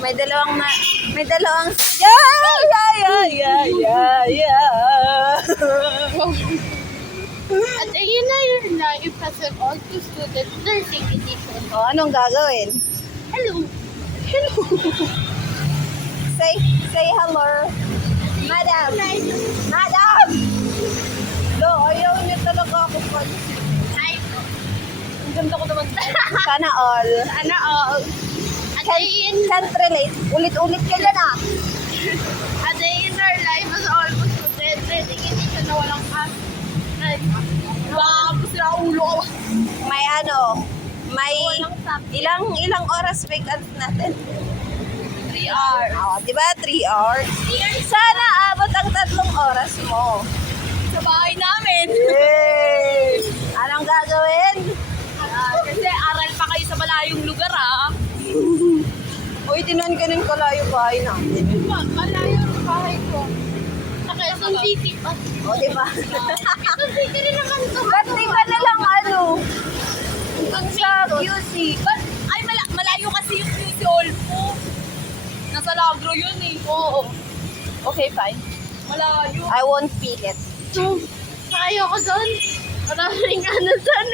May dalawang, yeah. At ayun na yun na impressive all to student nursing edition. O, anong gagawin? Hello. Say hello. Madam! Madam! Lo, ayaw niya talaga ako pa. Hi po. Ang ganda ko naman. Sana all. Sana all. At ayun, Can't relate. Ulit-ulit ka dyan ah. at ayun our life as all to student nursing edition na walang pass. Baka sila ulo ko. May ilang oras break natin? 3 hours. Oh, di ba? 3 hours. Sana abot ang 3 oras mo. Sa bahay namin. Yay! Anong gagawin? Kasi aral pa kayo sa malayong lugar Uy, tinuan ka ng kalayo bahay natin. Malayo ang bahay ko. Sa Quezon City pa. O, di ba? Quezon City rin naman ito. Ba't di ka na lang sa QC? Ay, malayo kasi yung QC Olpo. Nasa Lagro yun Oo. Okay, fine. Malayo. I won't feel it. Ayaw ko doon. Maraming ano dyan